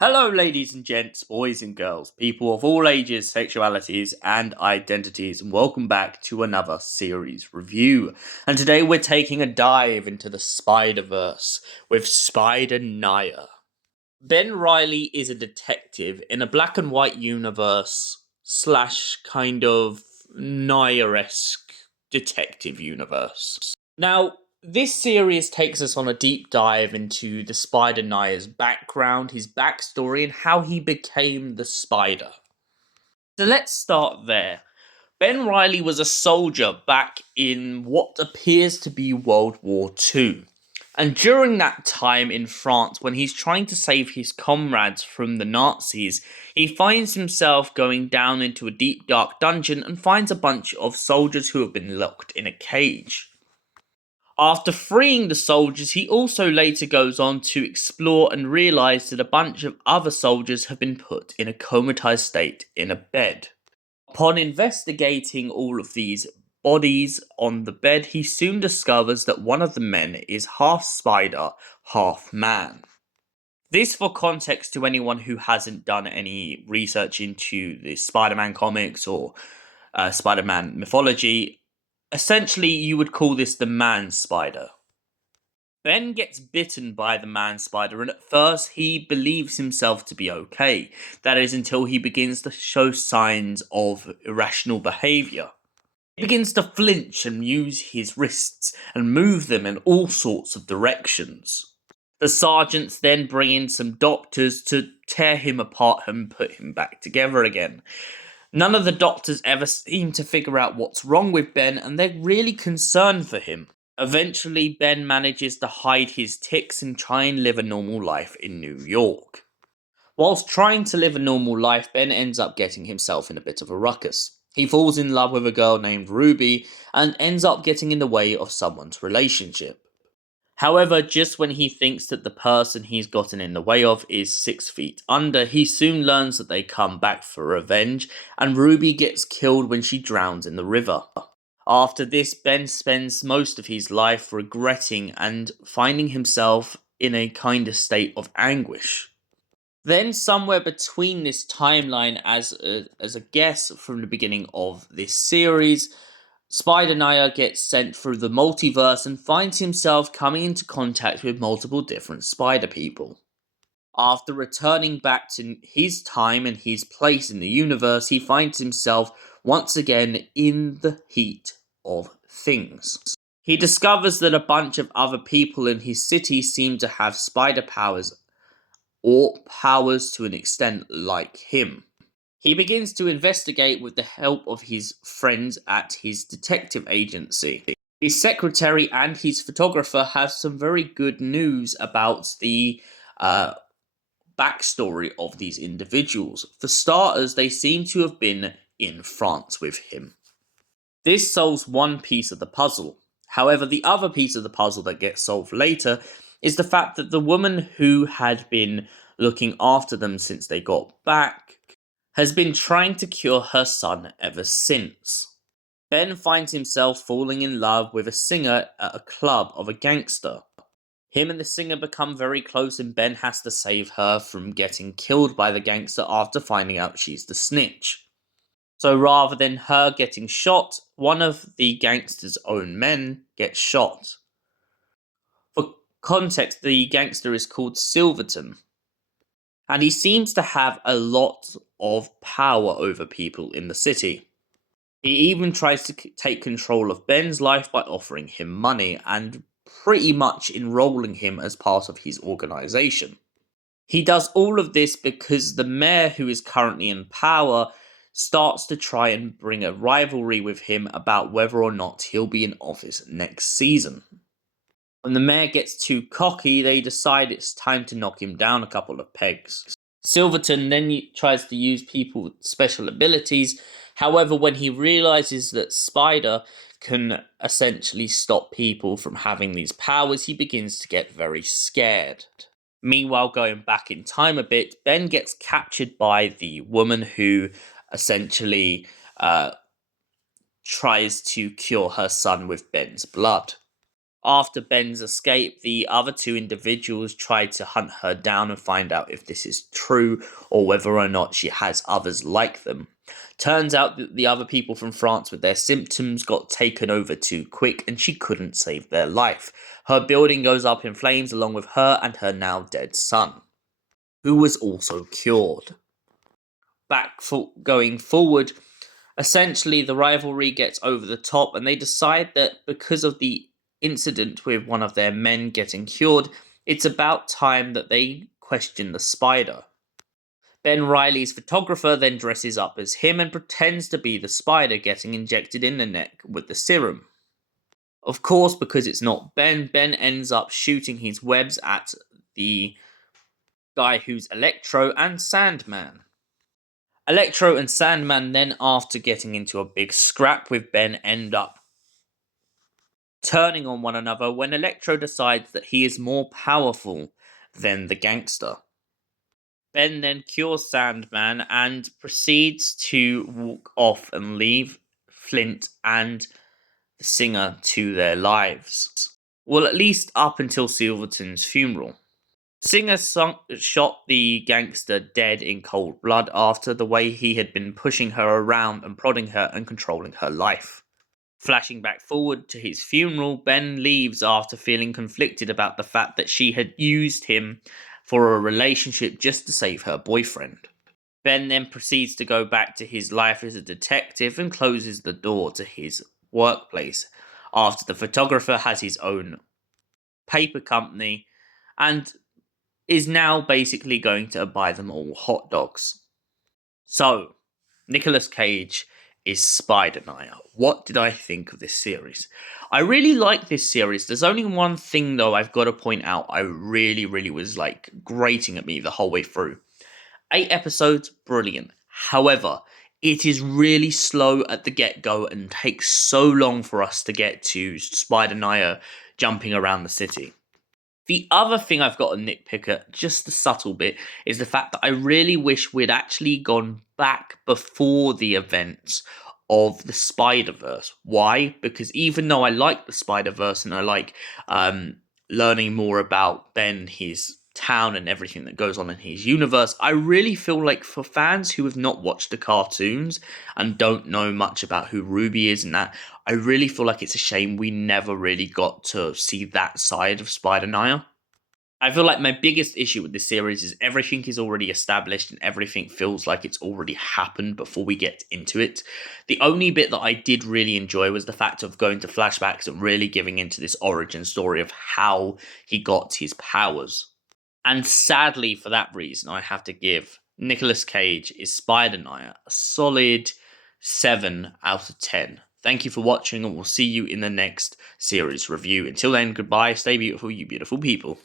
Hello, ladies and gents, boys and girls, people of all ages, sexualities, and identities, and welcome back to another series review. And today we're taking a dive into the Spider-Verse with Spider Noir. Ben Reilly is a detective in a black and white universe slash kind of Noir-esque detective universe. Now, this series takes us on a deep dive into the Spider Noir's background, his backstory, and how he became the Spider. So let's start there. Ben Reilly was a soldier back in what appears to be World War II. And during that time in France, when he's trying to save his comrades from the Nazis, he finds himself going down into a deep dark dungeon and finds a bunch of soldiers who have been locked in a cage. After freeing the soldiers, he also later goes on to explore and realise that a bunch of other soldiers have been put in a comatose state in a bed. Upon investigating all of these bodies on the bed, he soon discovers that one of the men is half spider, half man. This for context to anyone who hasn't done any research into the Spider-Man comics or Spider-Man mythology. Essentially, you would call this the man spider. Ben gets bitten by the man spider, and at first he believes himself to be okay. That is until he begins to show signs of irrational behaviour. He begins to flinch and use his wrists and move them in all sorts of directions. The sergeants then bring in some doctors to tear him apart and put him back together again. None of the doctors ever seem to figure out what's wrong with Ben, and they're really concerned for him. Eventually, Ben manages to hide his tics and try and live a normal life in New York. Whilst trying to live a normal life, Ben ends up getting himself in a bit of a ruckus. He falls in love with a girl named Ruby and ends up getting in the way of someone's relationship. However, just when he thinks that the person he's gotten in the way of is 6 feet under, he soon learns that they come back for revenge, and Ruby gets killed when she drowns in the river. After this, Ben spends most of his life regretting and finding himself in a kind of state of anguish. Then, somewhere between this timeline, as a guess from the beginning of this series, Spider Noir gets sent through the multiverse and finds himself coming into contact with multiple different spider people. After returning back to his time and his place in the universe, he finds himself once again in the heat of things. He discovers that a bunch of other people in his city seem to have spider powers, or powers to an extent like him. He begins to investigate with the help of his friends at his detective agency. His secretary and his photographer have some very good news about the backstory of these individuals. For starters, they seem to have been in France with him. This solves one piece of the puzzle. However, the other piece of the puzzle that gets solved later is the fact that the woman who had been looking after them since they got back has been trying to cure her son ever since. Ben finds himself falling in love with a singer at a club of a gangster. Him and the singer become very close, and Ben has to save her from getting killed by the gangster after finding out she's the snitch. So rather than her getting shot, one of the gangster's own men gets shot. For context, the gangster is called Silverton, and he seems to have a lot of power over people in the city. He even tries to take control of Ben's life by offering him money and pretty much enrolling him as part of his organization. He does all of this because the mayor, who is currently in power, starts to try and bring a rivalry with him about whether or not he'll be in office next season. When the mayor gets too cocky, they decide it's time to knock him down a couple of pegs. Silverton then tries to use people with special abilities. However, when he realizes that Spider can essentially stop people from having these powers, he begins to get very scared. Meanwhile, going back in time a bit, Ben gets captured by the woman who essentially tries to cure her son with Ben's blood. After Ben's escape, the other two individuals try to hunt her down and find out if this is true or whether or not she has others like them. Turns out that the other people from France with their symptoms got taken over too quick and she couldn't save their life. Her building goes up in flames along with her and her now dead son, who was also cured. Going forward, essentially the rivalry gets over the top and they decide that because of the incident with one of their men getting cured, it's about time that they question the Spider. Ben Reilly's photographer then dresses up as him and pretends to be the Spider getting injected in the neck with the serum. Of course, because it's not Ben ends up shooting his webs at the guy who's Electro and Sandman. Electro and Sandman then, after getting into a big scrap with Ben, end up turning on one another when Electro decides that he is more powerful than the gangster. Ben then cures Sandman and proceeds to walk off and leave Flint and the singer to their lives. Well, at least up until Silverton's funeral. Singer shot the gangster dead in cold blood after the way he had been pushing her around and prodding her and controlling her life. Flashing back forward to his funeral, Ben leaves after feeling conflicted about the fact that she had used him for a relationship just to save her boyfriend. Ben then proceeds to go back to his life as a detective and closes the door to his workplace after the photographer has his own paper company and is now basically going to buy them all hot dogs. So, Nicolas Cage is Spider Noir. What did I think of this series? I really like this series. There's only one thing though I've got to point out I really was like grating at me the whole way through. 8 episodes, brilliant. However, it is really slow at the get-go and takes so long for us to get to Spider Noir jumping around the city. The other thing I've got to nitpick at, just a subtle bit, is the fact that I really wish we'd actually gone back before the events of the Spider-Verse. Why? Because even though I like the Spider-Verse and I like learning more about Ben, his town, and everything that goes on in his universe, I really feel like for fans who have not watched the cartoons and don't know much about who Ruby is and that, I really feel like it's a shame we never really got to see that side of Spider Noir. I feel like my biggest issue with this series is everything is already established and everything feels like it's already happened before we get into it. The only bit that I did really enjoy was the fact of going to flashbacks and really giving into this origin story of how he got his powers. And sadly, for that reason, I have to give Nicolas Cage is Spider Noir a solid 7 out of 10. Thank you for watching, and we'll see you in the next series review. Until then, goodbye, stay beautiful, you beautiful people.